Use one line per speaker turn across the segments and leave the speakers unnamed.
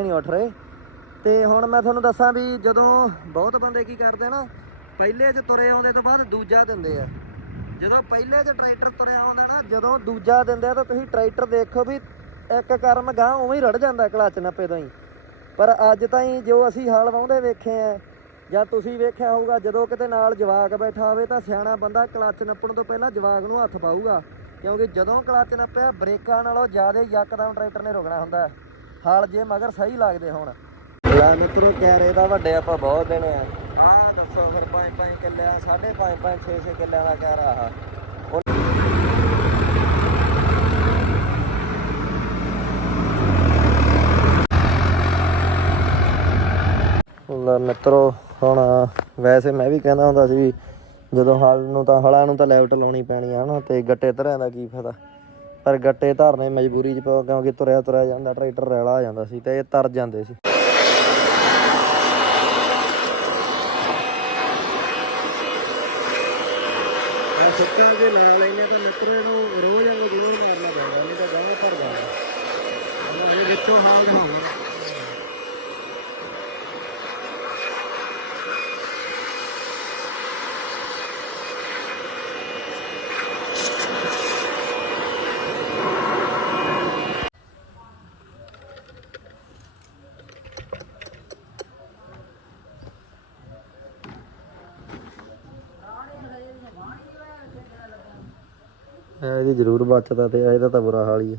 ਨਹੀਂ ਉੱਠ ਰਹੇ। ਤੇ ਹੁਣ ਮੈਂ ਤੁਹਾਨੂੰ ਦੱਸਾਂ ਵੀ ਜਦੋਂ ਬਹੁਤ ਬੰਦੇ ਕੀ ਕਰਦੇ ਨਾ, ਪਹਿਲੇ 'ਚ ਤੁਰੇ ਆਉਂਦੇ ਤੋਂ ਬਾਅਦ ਦੂਜਾ ਦਿੰਦੇ ਆ। ਜਦੋਂ ਪਹਿਲੇ 'ਚ ਟਰੈਕਟਰ ਤੁਰਿਆ ਆਉਂਦਾ ਨਾ, ਜਦੋਂ ਦੂਜਾ ਦਿੰਦੇ ਆ ਤਾਂ ਤੁਸੀਂ ਟਰੈਕਟਰ ਦੇਖੋ ਵੀ ਇੱਕ ਕਰਮ ਗਾਂ ਉਵੇਂ ਹੀ ਰੜ ਜਾਂਦਾ ਕਲਚ ਨੱਪੇ ਤੋਂ ਹੀ। ਪਰ ਅੱਜ ਤਾਈਂ ਜੋ ਅਸੀਂ ਹਲ ਵਾਉਂਦੇ ਵੇਖੇ ਆ, ਜਾਂ ਤੁਸੀਂ ਵੇਖਿਆ ਹੋਊਗਾ, ਜਦੋਂ ਕਿਤੇ ਨਾਲ ਜਵਾਕ ਬੈਠਾ ਹੋਵੇ ਤਾਂ ਸਿਆਣਾ ਬੰਦਾ ਕਲੱਚ ਨੱਪਣ ਤੋਂ ਪਹਿਲਾਂ ਜਵਾਕ ਨੂੰ ਹੱਥ ਪਾਊਗਾ। ਕਿਉਂਕਿ ਜਦੋਂ ਕਲੱਚ ਨੱਪਿਆ, ਬ੍ਰੇਕਾਂ ਨਾਲੋਂ ਜ਼ਿਆਦਾ ਯਕਦਮ ਟਰੈਕਟਰ ਨੇ ਰੁਕਣਾ ਹੁੰਦਾ। ਹਲ ਜੇ ਮਗਰ ਸਹੀ ਲੱਗਦੇ ਹੁਣ। ਲੈ ਮਿੱਤਰੋ, ਕੈਰੇ ਦਾ ਵੱਡੇ ਆਪਾਂ ਬਹੁਤ ਦੇਣੇ ਆ। ਆਹ ਦੱਸੋ ਫਿਰ 5 5 ਕਿੱਲਿਆਂ 5.5 5 6 6 ਕਿੱਲਿਆਂ ਦਾ ਕਹਿ ਰਹਾ ਲੈ ਮਿੱਤਰੋ, ਹੁਣ ਵੈਸੇ ਮੈਂ ਵੀ ਕਹਿੰਦਾ ਹੁੰਦਾ ਸੀ ਵੀ ਜਦੋਂ ਹਲ ਨੂੰ ਤਾਂ, ਹਲਾਂ ਨੂੰ ਤਾਂ ਲੈਵਟ ਲਾਉਣੀ ਪੈਣੀ ਆ ਹਨਾ ਤੇ ਗੱਟੇ ਧਰਿਆਂ ਦਾ ਕੀ ਫਾਇਦਾ। ਪਰ ਗੱਟੇ ਧਰਨੇ ਮਜਬੂਰੀ 'ਚ ਪਿਆ ਕਿਉਂਕਿ ਤੁਰਿਆ ਤੁਰਿਆ ਜਾਂਦਾ, ਟਰੈਕਟਰ ਰੈਲਾ ਆ ਜਾਂਦਾ ਸੀ ਤੇ ਇਹ ਤਰ ਜਾਂਦੇ ਸੀ। ਆ ਸੁੱਕਾ ਜੇ ਲੈਨੇ ਤਾਂ ਮਿੱਤਰੋ ਇਹਨੂੰ ਰੋਜ਼ ਵਾਂਗੂ ਜ਼ਰੂਰ ਮਾਰਨਾ ਪੈਂਦਾ, ਨਹੀਂ ਤਾਂ ਗਾਂ ਭਰ ਜਾਂਦਾ ਹੁਣ ਵਿੱਚੋਂ ਹਾਲ ਦਿਖਾਉਂਗਾ। ਇਹਦੀ ਜ਼ਰੂਰ ਬਚਦਾ ਤੇ ਇਹਦਾ ਤਾਂ ਬੁਰਾ ਹਾਲ ਹੀ ਹੈ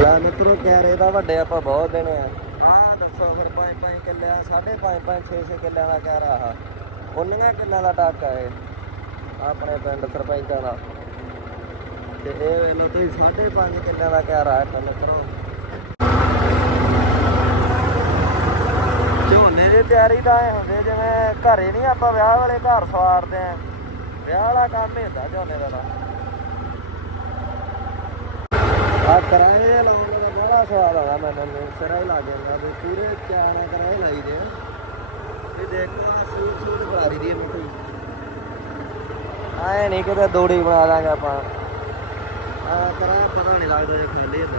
ਲੈ ਮਿੱਤਰੋ ਕੈਰੇ ਦਾ ਵੱਡੇ ਆਪਾਂ ਬਹੁਤ ਦੇਣੇ ਆ। ਆਹ ਦੱਸੋ ਫਿਰ 5 5 ਕਿੱਲਿਆਂ 5.5 5 6 6 ਕਿੱਲਿਆਂ ਦਾ ਕਹਿ ਰਹਾ ਉਹਨੀਆਂ ਕਿੱਲਿਆਂ ਦਾ ਟਾਕਾ ਹੈ ਆਪਣੇ ਪਿੰਡ ਸਰਪੰਚਾਂ ਦਾ। ਤੇ ਇਹ ਵੇਲੋ ਤੁਸੀਂ 5.5 ਕਿੱਲਿਆਂ ਦਾ ਕਹਿ ਰਹਾ ਹੈ ਮਿੱਤਰੋ। ਝੋਨੇ ਦੀ ਤਿਆਰੀ ਤਾਂ ਐਂ ਹੁੰਦੇ ਜਿਵੇਂ ਘਰੇ ਨਹੀਂ ਆਪਾਂ ਵਿਆਹ ਵਾਲੇ ਘਰ ਸਵਾਰਦੇ ਆ। ਵਿਆਹ ਵਾਲਾ ਕੰਮ ਹੀ ਹੁੰਦਾ ਝੋਨੇ ਦਾ ਤਾਂ। ਆ ਕਰਾਏ ਲਾਉਣ ਦਾ ਬੜਾ ਸਵਾਦ ਆਉਂਦਾ ਮੈਨੂੰ ਸਿਰਾ ਹੀ ਲੱਗ ਜਾਂਦਾ ਵੀ ਪੂਰੇ ਚਾਣੇ ਕਰਾਏ ਲਾਈ ਦੇ ਤੇ ਦੇਖੋ ਆ ਸੂਟ ਸੂਟ ਬਣਾ ਦੀ ਮਿੱਟੀ। ਆਏ ਨਹੀਂ ਕਿਤੇ ਦੋੜੀ ਬਣਾ ਦਾਂਗੇ ਆਪਾਂ। ਆ ਕਰਾਇਆ ਪਤਾ ਨਹੀਂ ਲੱਗਦਾ ਜੇ ਖਾਲੀ ਹੁੰਦਾ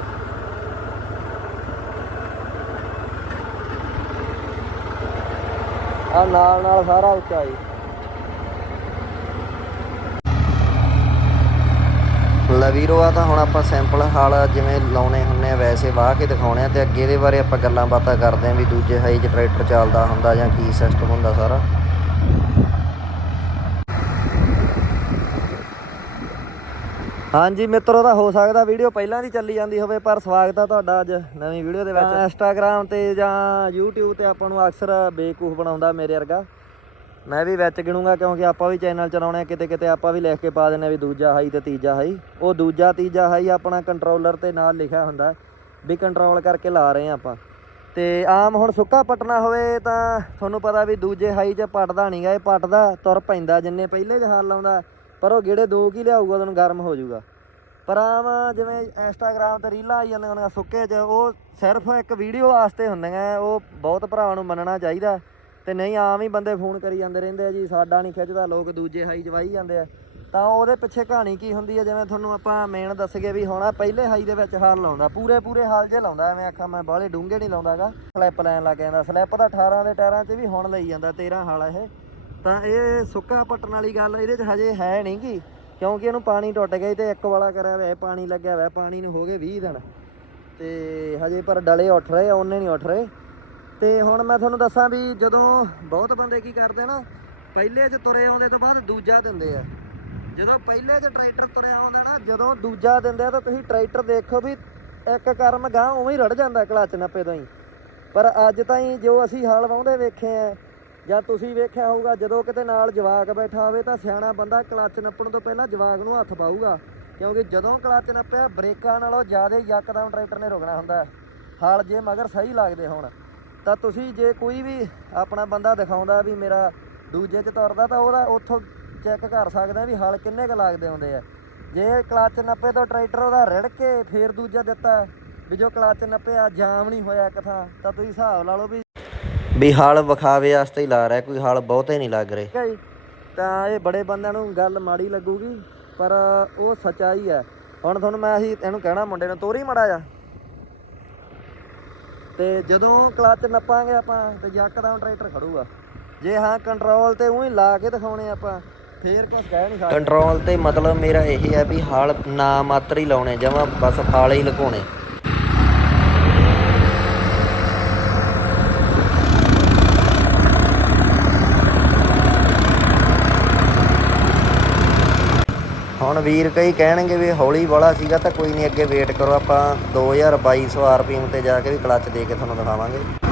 ਆ ਨਾਲ ਨਾਲ ਸਾਰਾ ਉੱਚਾ ਲਵੀਰੋ ਆ ਤਾਂ ਹੁਣ ਆਪਾਂ ਸੈਂਪਲ ਹਾਲ ਜਿਵੇਂ ਲਾਉਣੇ ਹੁੰਨੇ ਆ ਵੈਸੇ ਵਾਹ ਕੇ ਦਿਖਾਉਣੇ ਆ ਤੇ ਅੱਗੇ ਦੇ ਬਾਰੇ ਆਪਾਂ ਗੱਲਾਂ ਬਾਤਾਂ ਕਰਦੇ ਆਂ ਵੀ ਦੂਜੇ ਹਾਈ 'ਚ ਟਰੈਕਟਰ ਚੱਲਦਾ ਹੁੰਦਾ ਜਾਂ ਕੀ ਸਿਸਟਮ ਹੁੰਦਾ ਸਾਰਾ। ਹਾਂਜੀ ਮਿੱਤਰੋ ਦਾ ਹੋ ਸਕਦਾ ਵੀਡੀਓ ਪਹਿਲਾਂ ਦੀ ਚੱਲੀ ਜਾਂਦੀ ਹੋਵੇ ਪਰ ਸਵਾਗਤ ਆ ਤੁਹਾਡਾ ਅੱਜ ਨਵੀਂ ਵੀਡੀਓ ਦੇ ਵਿੱਚ। ਇੰਸਟਾਗ੍ਰam ਤੇ ਜਾਂ YouTube ਤੇ ਆਪਾਂ ਨੂੰ ਅਕਸਰ ਬੇਕੂਫ ਬਣਾਉਂਦਾ ਮੇਰੇ ਵਰਗਾ। ਮੈਂ ਵੀ ਵਿੱਚ ਗਿਣੂੰਗਾ ਕਿਉਂਕਿ ਆਪਾਂ ਵੀ ਚੈਨਲ ਚਲਾਉਣੇ ਕਿਤੇ ਕਿਤੇ ਆਪਾਂ ਵੀ ਲਿਖ ਕੇ ਪਾ ਦਿੰਨੇ ਵੀ ਦੂਜਾ ਹਾਈ ਤੇ ਤੀਜਾ ਹਾਈ। ਉਹ ਦੂਜਾ ਤੀਜਾ ਹਾਈ ਆਪਣਾ ਕੰਟਰੋਲਰ ਤੇ ਨਾਲ ਲਿਖਿਆ ਹੁੰਦਾ ਵੀ ਕੰਟਰੋਲ ਕਰਕੇ ਲਾ ਰਹੇ ਆ ਆਪਾਂ। ਤੇ ਆਮ ਹੁਣ ਸੁੱਕਾ ਪਟਣਾ ਹੋਵੇ ਤਾਂ ਤੁਹਾਨੂੰ ਪਤਾ ਵੀ ਦੂਜੇ ਹਾਈ 'ਚ ਪਟਦਾ ਨਹੀਂਗਾ ਇਹ ਪਟਦਾ, ਤੁਰ ਪੈਂਦਾ ਜਿੰਨੇ ਪਹਿਲੇ 'ਚ ਲਾਉਂਦਾ, ਪਰ ਉਹ ਗੇੜੇ ਦੋ ਕੀ ਲਿਆਊਗਾ, ਤੁਹਾਨੂੰ ਗਰਮ ਹੋ ਜਾਊਗਾ। ਪਰ ਆਮ ਜਿਵੇਂ ਇੰਸਟਾਗ੍ਰam ਤੇ ਰੀਲਾਂ ਆਈ ਜਾਂਦੀਆਂ ਹੁੰਦੀਆਂ ਸੁੱਕੇ 'ਚ, ਉਹ ਸਿਰਫ ਇੱਕ ਵੀਡੀਓ ਵਾਸਤੇ ਹੁੰਦੀਆਂ, ਉਹ ਬਹੁਤ ਭਰਾਵਾਂ ਨੂੰ ਮੰਨਣਾ ਚਾਹੀਦਾ। ਤੇ ਨਹੀਂ, ਆਮ ਹੀ ਬੰਦੇ ਫੋਨ ਕਰੀ ਜਾਂਦੇ ਰਹਿੰਦੇ ਆ ਜੀ, ਸਾਡਾ ਨਹੀਂ ਖਿੱਚਦਾ, ਲੋਕ ਦੂਜੇ ਹਾਈ 'ਚ ਵਾਹੀ ਜਾਂਦੇ ਆ। ਤਾਂ ਉਹਦੇ ਪਿੱਛੇ ਕਹਾਣੀ ਕੀ ਹੁੰਦੀ ਹੈ ਜਿਵੇਂ ਤੁਹਾਨੂੰ ਆਪਾਂ ਮੇਨ ਦੱਸ ਗਏ ਵੀ ਹੁਣ ਆਹ ਪਹਿਲੇ ਹਾਈ ਦੇ ਵਿੱਚ ਹਾਲ ਲਾਉਂਦਾ ਪੂਰੇ ਪੂਰੇ ਹਾਲ ਜੇ ਲਾਉਂਦਾ, ਐਵੇਂ ਆਖਾਂ ਮੈਂ, ਬਾਹਲੇ ਡੂੰਘੇ ਨਹੀਂ ਲਾਉਂਦਾਗਾ। ਸਲੈਪ ਲੈਣ ਲੱਗ ਜਾਂਦਾ ਸਲੈਪ ਤਾਂ 18 ਦੇ ਟਾਇਰਾਂ 'ਚ ਵੀ ਹੁਣ ਲਈ ਜਾਂਦਾ 13 ਹਾਲ ਇਹ। ਤਾਂ ਇਹ ਸੁੱਕਾ ਪੱਟਣ ਵਾਲੀ ਗੱਲ, ਇਹਦੇ 'ਚ ਹਜੇ ਹੈ ਨਹੀਂ ਗੀ, ਕਿਉਂਕਿ ਇਹਨੂੰ ਪਾਣੀ ਟੁੱਟ ਗਿਆ ਸੀ ਤੇ ਇੱਕ ਵਾਲਾ ਕਰਿਆ ਹੋਇਆ ਪਾਣੀ ਲੱਗਿਆ ਹੋਇਆ, ਪਾਣੀ ਨੂੰ ਹੋ ਗਏ 20 ਦਿਨ। ਤੇ ਹਜੇ ਪਰ ਡਲੇ ਉੱਠ ਰਹੇ ਆ, ਉਹਨੇ ਨਹੀਂ ਉੱਠ ਰਹੇ। ਤੇ ਹੁਣ ਮੈਂ ਤੁਹਾਨੂੰ ਦੱਸਾਂ ਵੀ ਜਦੋਂ ਬਹੁਤ ਬੰਦੇ ਕੀ ਕਰਦੇ ਨਾ, ਪਹਿਲੇ 'ਚ ਤੁਰੇ ਆਉਂਦੇ ਤੋਂ ਬਾਅਦ ਦੂਜਾ ਦਿੰਦੇ ਆ। ਜਦੋਂ ਪਹਿਲੇ 'ਚ ਟਰੈਕਟਰ ਤੁਰਿਆ ਆਉਂਦਾ ਨਾ, ਜਦੋਂ ਦੂਜਾ ਦਿੰਦੇ ਆ ਤਾਂ ਤੁਸੀਂ ਟਰੈਕਟਰ ਦੇਖੋ ਵੀ ਇੱਕ ਕਰਮ ਗਾਂ ਉਵੇਂ ਹੀ ਰੜ ਜਾਂਦਾ ਕਲੱਚ ਨੱਪੇ ਤੋਂ ਹੀ। ਪਰ ਅੱਜ ਤਾਈਂ ਜੋ ਅਸੀਂ ਹਲ ਵਾਉਂਦੇ ਵੇਖੇ ਆ, ਜਾਂ ਤੁਸੀਂ ਵੇਖਿਆ ਹੋਊਗਾ, ਜਦੋਂ ਕਿਤੇ ਨਾਲ ਜਵਾਕ ਬੈਠਾ ਹੋਵੇ ਤਾਂ ਸਿਆਣਾ ਬੰਦਾ ਕਲੱਚ ਨੱਪਣ ਤੋਂ ਪਹਿਲਾਂ ਜਵਾਕ ਨੂੰ ਹੱਥ ਪਾਊਗਾ। ਕਿਉਂਕਿ ਜਦੋਂ ਕਲੱਚ ਨੱਪਿਆ, ਬ੍ਰੇਕਾਂ ਨਾਲੋਂ ਜ਼ਿਆਦਾ ਯਕਦਮ ਟਰੈਕਟਰ ਨੇ ਰੁਕਣਾ ਹੁੰਦਾ। ਹੈ। ਹਲ ਜੇ ਮਗਰ ਸਹੀ ਲੱਗਦੇ ਹੋਣ। ਤਾਂ ਤੁਸੀਂ ਜੇ ਕੋਈ ਵੀ ਆਪਣਾ ਬੰਦਾ ਦਿਖਾਉਂਦਾ ਵੀ ਮੇਰਾ ਦੂਜੇ 'ਚ ਤੁਰਦਾ ਤਾਂ ਉਹਦਾ ਉੱਥੋਂ ਚੈੱਕ ਕਰ ਸਕਦੇ ਆ ਵੀ ਹਲ ਕਿੰਨੇ ਕੁ ਲੱਗਦੇ ਹੁੰਦੇ ਆ। ਜੇ ਕਲੱਚ ਨੱਪੇ ਤੋਂ ਟਰੈਕਟਰ ਉਹਦਾ ਰਿੜ ਕੇ ਫੇਰ ਦੂਜਾ ਦਿੱਤਾ ਵੀ ਜੋ ਕਲੱਚ ਨੱਪਿਆ ਜਾਮ ਨਹੀਂ ਹੋਇਆ ਇੱਕ ਥਾਂ ਤਾਂ ਤੁਸੀਂ ਹਿਸਾਬ ਲਾ ਲਓ ਵੀ ਵੀ ਹਲ ਵਿਖਾਵੇ ਵਾਸਤੇ ਹੀ ਲਾ ਰਿਹਾ ਕੋਈ ਹਲ ਬਹੁਤੇ ਨਹੀਂ ਲੱਗ ਰਹੇ। ਠੀਕ ਹੈ ਜੀ। ਤਾਂ ਇਹ ਬੜੇ ਬੰਦਿਆਂ ਨੂੰ ਗੱਲ ਮਾੜੀ ਲੱਗੂਗੀ ਪਰ ਉਹ ਸੱਚਾਈ ਹੈ ਹੁਣ ਤੁਹਾਨੂੰ ਮੈਂ ਅਸੀਂ ਇਹਨੂੰ ਕਹਿਣਾ ਮੁੰਡੇ ਨੂੰ ਤੋਰੀ ਮੜਾ ਜਾ ਤੇ ਜਦੋਂ ਕਲਚ ਨੱਪਾਂਗੇ ਆਪਾਂ, ਤੇ ਯਕਦਮ ਟਰੈਕਟਰ ਖੜੂਗਾ। ਜੇ ਹਾਂ ਕੰਟਰੋਲ ਤੇ ਉਹੀ ਲਾ ਕੇ ਦਿਖਾਉਣੇ ਆਪਾਂ, ਫੇਰ ਕੁਝ ਕਹਿ ਨਹੀਂ ਸਕਦੇ। ਕੰਟਰੋਲ ਤੇ ਮਤਲਬ ਮੇਰਾ ਇਹ ਹੈ ਵੀ ਹਾਲ ਨਾ ਮਾਤਰ ਹੀ ਲਾਉਣੇ, ਜਮਾ ਬਸ ਫਾਲੇ ਹੀ ਲਗਾਉਣੇ ਹੁਣ ਵੀਰ ਕਈ ਕਹਿਣਗੇ ਵੀ ਹੌਲੀ ਵਾਲਾ ਸੀਗਾ ਤਾਂ ਕੋਈ ਨਹੀਂ, ਅੱਗੇ ਵੇਟ ਕਰੋ, ਆਪਾਂ 2200 ਆਰਪੀਐਮ ਤੇ ਜਾ ਕੇ ਵੀ ਕਲੱਚ ਦੇ ਕੇ ਤੁਹਾਨੂੰ ਦਿਖਾਵਾਂਗੇ।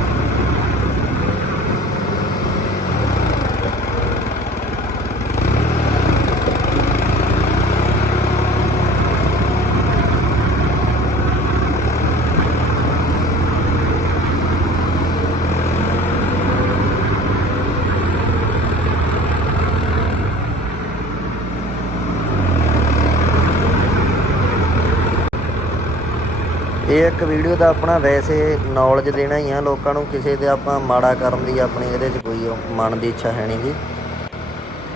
ਇਹ ਇੱਕ ਵੀਡੀਓ ਦਾ ਆਪਣਾ ਵੈਸੇ ਨੌਲੇਜ ਦੇਣਾ ਹੀ ਆ ਲੋਕਾਂ ਨੂੰ ਕਿਸੇ ਦੇ ਆਪਾਂ ਮਾੜਾ ਕਰਨ ਦੀ ਆਪਣੀ ਇਹਦੇ 'ਚ ਕੋਈ ਮਨ ਦੀ ਇੱਛਾ ਹੈ ਨਹੀਂ ਜੀ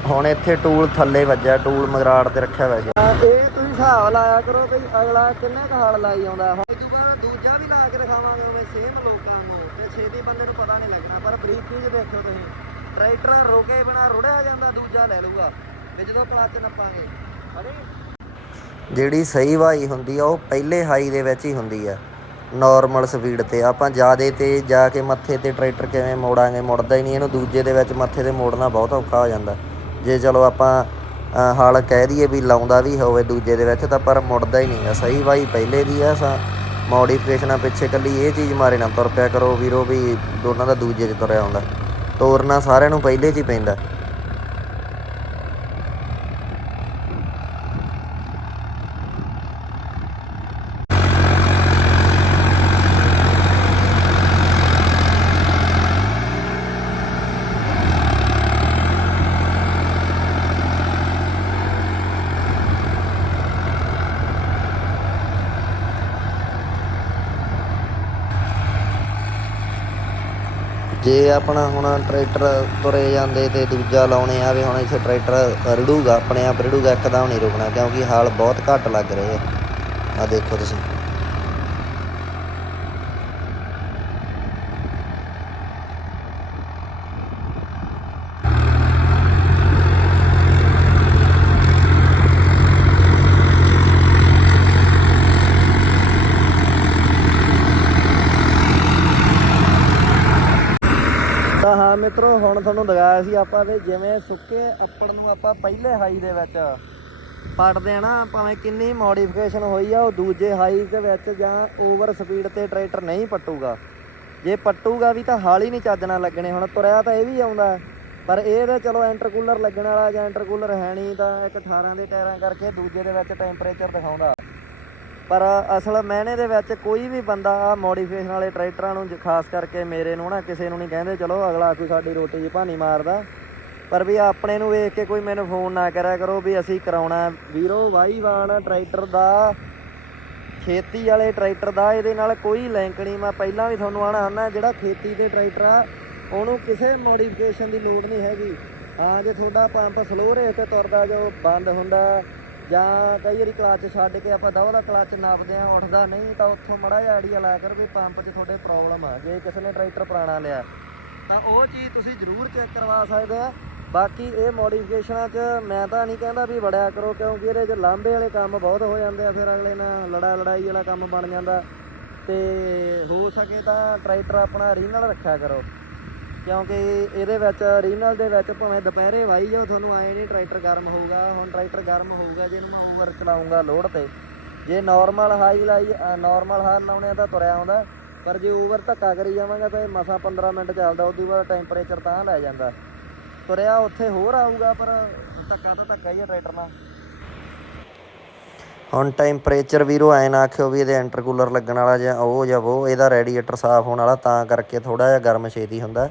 ਹੁਣ ਇੱਥੇ ਟੂਲ ਥੱਲੇ ਵੱਜਿਆ ਟੂਲ ਮਗਰਾੜ ਤੇ ਰੱਖਿਆ ਹੋਇਆ ਸੀ ਇਹ ਤੁਸੀਂ ਹਿਸਾਬ ਲਾਇਆ ਕਰੋ ਬਈ ਅਗਲਾ ਕਿੰਨੇ ਕੁ ਹਾਲ ਲਾਈ ਆਉਂਦਾ ਹੁਣ ਤੋਂ ਬਾਅਦ ਦੂਜਾ ਵੀ ਲਾ ਕੇ ਦਿਖਾਵਾਂਗੇ ਉਵੇਂ ਸੇਮ ਲੋਕਾਂ ਨੂੰ। ਤੇ ਛੇਤੀ ਬੰਦੇ ਨੂੰ ਪਤਾ ਨਹੀਂ ਲੱਗਣਾ ਪਰ ਬਰੀਕ ਚੀਜ਼ ਦੇਖੋ ਤੁਸੀਂ। ਟਰੈਕਟਰ ਰੋਕੇ ਬਿਨਾ ਰੁੜਿਆ ਜਾਂਦਾ ਦੂਜਾ ਲੈ ਲੂਗਾ ਤੇ ਜਦੋਂ ਕਲੱਚ ਨੱਪਾਂਗੇ। ਅਰੇ ਜਿਹੜੀ ਸਹੀ ਵਾਈ ਹੁੰਦੀ ਆ, ਉਹ ਪਹਿਲੇ ਹਾਈ ਦੇ ਵਿੱਚ ਹੀ ਹੁੰਦੀ ਆ। ਨਾਰਮਲ ਸਪੀਡ ਤੇ। ਆਪਾਂ ਜਿਆਦੇ ਤੇ ਜਾ ਕੇ ਮੱਥੇ ਤੇ ਟਰੈਕਟਰ ਕਿਵੇਂ ਮੋੜਾਂਗੇ, ਮੁੜਦਾ ਹੀ ਨਹੀਂ। ਇਹਨੂੰ ਦੂਜੇ ਦੇ ਵਿੱਚ ਮੱਥੇ ਤੇ ਮੋੜਨਾ ਬਹੁਤ ਔਖਾ ਹੋ ਜਾਂਦਾ। ਜੇ ਚਲੋ ਆਪਾਂ ਹਾਲ ਕਹਿ ਦਈਏ ਵੀ ਲਾਉਂਦਾ ਵੀ ਹੋਵੇ ਦੂਜੇ ਦੇ ਵਿੱਚ, ਤਾਂ ਪਰ ਮੁੜਦਾ ਹੀ ਨਹੀਂ ਆ। ਸਹੀ ਵਾਈ ਪਹਿਲੇ ਦੀ ਆ, ਸਾ ਮੋਡੀਫਿਕੇਸ਼ਨਾਂ ਪਿੱਛੇ ਕੱਲੀ ਇਹ ਚੀਜ਼ ਮਾਰੇ ਨਾ ਤੁਰ ਪਿਆ ਕਰੋ ਵੀਰੋ ਵੀ ਦੋਨਾਂ ਦਾ ਦੂਜੇ 'ਚ ਤੁਰਿਆ ਹੁੰਦਾ। ਤੋਰਨਾ ਸਾਰਿਆਂ ਨੂੰ ਪਹਿਲੇ 'ਚ ਹੀ ਪੈਂਦਾ। ਜੇ ਆਪਣਾ ਹੁਣ ਟਰੈਕਟਰ ਤੁਰੇ ਜਾਂਦੇ ਤੇ ਦੂਜਾ ਲਾਉਣੇ ਆਵੇ ਹੁਣ ਇੱਥੇ ਟਰੈਕਟਰ ਰੜੂਗਾ, ਆਪਣੇ ਆਪ ਰੜੂਗਾ ਇੱਕਦਮ ਨਹੀਂ ਰੁਕਣਾ, ਕਿਉਂਕਿ ਹਾਲ ਬਹੁਤ ਘੱਟ ਲੱਗ ਰਹੇ ਆ। ਆ ਦੇਖੋ ਤੁਸੀਂ। ਤਾਂ ਹਾਂ, ਮਿੱਤਰੋ, ਹੁਣ ਤੁਹਾਨੂੰ ਦਿਖਾਇਆ ਸੀ ਆਪਾਂ ਵੀ ਜਿਵੇਂ ਸੁੱਕੇ ਅੱਪੜ ਨੂੰ ਆਪਾਂ ਪਹਿਲੇ ਹਾਈ ਦੇ ਵਿੱਚ ਪੜਦੇ ਆ ਨਾ, ਭਾਵੇਂ ਕਿੰਨੀ ਮੋਡੀਫਿਕੇਸ਼ਨ ਹੋਈ ਆ, ਉਹ ਦੂਜੇ ਹਾਈ ਦੇ ਵਿੱਚ ਜਾਂ ਓਵਰ ਸਪੀਡ ਤੇ ਟਰੈਕਟਰ ਨਹੀਂ ਪੱਟੂਗਾ। ਜੇ ਪੱਟੂਗਾ ਵੀ ਤਾਂ ਹਾਲ ਹੀ ਨਹੀਂ ਚੱਜ ਲੱਗਣੇ, ਹੁਣ ਤੁਰਿਆ ਤਾਂ ਇਹ ਵੀ ਆਉਂਦਾ ਪਰ ਇਹ ਤਾਂ ਚਲੋ ਇੰਟਰਕੂਲਰ ਲੱਗਣ ਵਾਲਾ ਜਾਂ ਇੰਟਰਕੂਲਰ ਹੈ ਨਹੀਂ, ਤਾਂ ਇੱਕ 18 ਦੇ ਟਾਇਰਾਂ ਕਰਕੇ ਦੂਜੇ ਦੇ ਵਿੱਚ ਟੈਂਪਰੇਚਰ ਦਿਖਾਉਂਦਾ। ਪਰ ਅਸਲ ਮੈਨੇ ਦੇ ਵਿੱਚ ਕੋਈ ਵੀ ਬੰਦਾ ਆ ਮੋਡੀਫਿਕੇਸ਼ਨ ਵਾਲੇ ਟਰੈਕਟਰਾਂ ਨੂੰ ਜ- ਖਾਸ ਕਰਕੇ ਮੇਰੇ ਨੂੰ ਨਾ ਕਿਸੇ ਨੂੰ ਨਹੀਂ ਕਹਿੰਦੇ, ਚਲੋ ਅਗਲਾ ਕੋਈ ਸਾਡੀ ਰੋਟੀ ਜੀ ਭਾਨੀ ਮਾਰਦਾ। ਪਰ ਵੀ ਆਪਣੇ ਨੂੰ ਵੇਖ ਕੇ ਕੋਈ ਮੈਨੂੰ ਫੋਨ ਨਾ ਕਰਿਆ ਕਰੋ ਵੀ ਅਸੀਂ ਕਰਾਉਣਾ ਵੀਰੋ ਵਾਹੀਵਾਨ ਟਰੈਕਟਰ ਦਾ, ਖੇਤੀ ਵਾਲੇ ਟਰੈਕਟਰ ਦਾ, ਇਹਦੇ ਨਾਲ ਕੋਈ ਲਿੰਕ ਨਹੀਂ। ਮੈਂ ਪਹਿਲਾਂ ਵੀ ਤੁਹਾਨੂੰ ਆਣਾ ਹੁੰਦਾ, ਜਿਹੜਾ ਖੇਤੀ ਦੇ ਟਰੈਕਟਰ ਆ, ਉਹਨੂੰ ਕਿਸੇ ਮੋਡੀਫਿਕੇਸ਼ਨ ਦੀ ਲੋੜ ਨਹੀਂ ਹੈਗੀ। ਹਾਂ, ਜੇ ਤੁਹਾਡਾ ਪੰਪ ਸਲੋ ਰੇਟ ਤੇ ਤੁਰਦਾ, ਜੋ ਬੰਦ ਹੁੰਦਾ ਜਾਂ ਕਈ ਵਾਰੀ ਕਲਾਚ ਛੱਡ ਕੇ ਆਪਾਂ ਦਵਾ ਦਾ ਕਲਾਚ ਨਾਪਦੇ ਆ ਉੱਠਦਾ ਨਹੀਂ, ਤਾਂ ਉੱਥੋਂ ਮੜਾ ਜਿਹਾ ਆਈਡੀਆ ਲਾ ਕਰ ਵੀ ਪੰਪ 'ਚ ਤੁਹਾਡੇ ਪ੍ਰੋਬਲਮ ਆ। ਜੇ ਕਿਸੇ ਨੇ ਟਰੈਕਟਰ ਪੁਰਾਣਾ ਲਿਆ, ਤਾਂ ਉਹ ਚੀਜ਼ ਤੁਸੀਂ ਜ਼ਰੂਰ ਚੈੱਕ ਕਰਵਾ ਸਕਦੇ ਆ। ਬਾਕੀ ਇਹ ਮੋਡੀਫਿਕੇਸ਼ਨਾਂ 'ਚ ਮੈਂ ਤਾਂ ਨਹੀਂ ਕਹਿੰਦਾ ਵੀ ਵੜਿਆ ਕਰੋ, ਕਿਉਂਕਿ ਇਹਦੇ 'ਚ ਲਾਂਬੇ ਵਾਲੇ ਕੰਮ ਬਹੁਤ ਹੋ ਜਾਂਦੇ ਆ, ਫਿਰ ਅਗਲੇ ਨਾਲ ਲੜਾ ਲੜਾਈ ਵਾਲਾ ਕੰਮ ਬਣ ਜਾਂਦਾ। ਤੇ ਹੋ ਸਕੇ ਤਾਂ ਟਰੈਕਟਰ ਆਪਣਾ ਰੀਨਲ ਰੱਖਿਆ ਕਰੋ। ਕਿਉਂਕਿ ਇਹਦੇ ਵਿੱਚ ਰੀਨਲ ਦੇ ਵਿੱਚ ਭਾਵੇਂ ਦੁਪਹਿਰੇ ਵਾਈ ਜਾਓ, ਤੁਹਾਨੂੰ ਆਏ ਨਹੀਂ ਟਰੈਕਟਰ ਗਰਮ ਹੋਊਗਾ। ਹੁਣ ਟਰੈਕਟਰ ਗਰਮ ਹੋਊਗਾ ਜੇ ਇਹਨੂੰ ਮੈਂ ਓਵਰ ਚਲਾਉਂਗਾ ਲੋਡ ਤੇ। ਜੇ ਨਾਰਮਲ ਹਾਈ ਲਾਈ ਨਾਰਮਲ ਹਾਰ ਲਾਉਣੇ ਆ ਤਾਂ ਤੁਰਿਆ ਆਉਂਦਾ। ਪਰ ਜੇ ਓਵਰ ਧੱਕਾ ਕਰੀ ਜਾਵਾਂਗਾ ਤਾਂ ਇਹ ਮਸਾਂ 15 ਮਿੰਟ ਚੱਲਦਾ ਉਦੋਂ ਬਾਅਦ ਟੈਂਪਰੇਚਰ ਤਾਂ ਲੈ ਜਾਂਦਾ। ਤੁਰਿਆ ਉੱਥੇ ਹੋਰ ਆਊਗਾ, ਪਰ ਧੱਕਾ ਤਾਂ ਧੱਕਾ ਹੀ ਆ ਟਰੈਕਟਰ ਨਾਲ। ਹੁਣ ਟੈਂਪਰੇਚਰ ਵੀਰੋ ਐ ਨਾ ਆਖਿਓ ਵੀ ਇਹਦੇ ਇੰਟਰਕੂਲਰ ਲੱਗਣ ਵਾਲਾ ਜਾਂ ਉਹ ਜਾਂ ਉਹ, ਇਹਦਾ ਰੈਡੀਏਟਰ ਸਾਫ਼ ਹੋਣ ਵਾਲਾ, ਤਾਂ ਕਰਕੇ ਥੋੜਾ ਜਿਹਾ ਗਰਮ ਛੇਤੀ ਹੁੰਦਾ।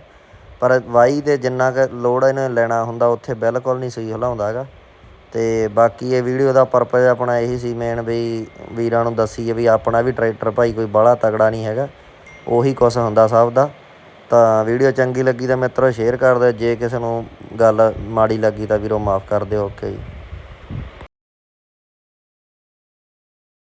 ਪਰ ਵਾਈ ਤੇ ਜਿੰਨਾ ਕੁ ਲੋਡ ਇਹਨੇ ਲੈਣਾ ਹੁੰਦਾ, ਉੱਥੇ ਬਿਲਕੁਲ ਨਹੀਂ ਸਹੀ ਹਿਲਾਉਂਦਾ ਹੈਗਾ। ਤੇ ਬਾਕੀ ਇਹ ਵੀਡੀਓ ਦਾ ਪਰਪਸ ਆਪਣਾ ਇਹੀ ਸੀ ਮੇਨ ਵੀ ਵੀਰਾਂ ਨੂੰ ਦੱਸੀਏ ਵੀ ਆਪਣਾ ਵੀ ਟਰੈਕਟਰ ਭਾਈ ਕੋਈ ਬਾਹਲਾ ਤਗੜਾ ਨਹੀਂ ਹੈਗਾ, ਉਹੀ ਕੁਛ ਹੁੰਦਾ ਸਭ ਦਾ। ਤਾਂ ਵੀਡੀਓ ਚੰਗੀ ਲੱਗੀ ਤਾਂ ਮਿੱਤਰੋ ਸ਼ੇਅਰ ਕਰ ਦਿਓ, ਜੇ ਕਿਸੇ ਨੂੰ ਗੱਲ ਮਾੜੀ ਲੱਗੀ ਤਾਂ ਵੀਰੋ ਮਾਫ ਕਰ ਦਿਓ ਓਕੇ ਜੀ।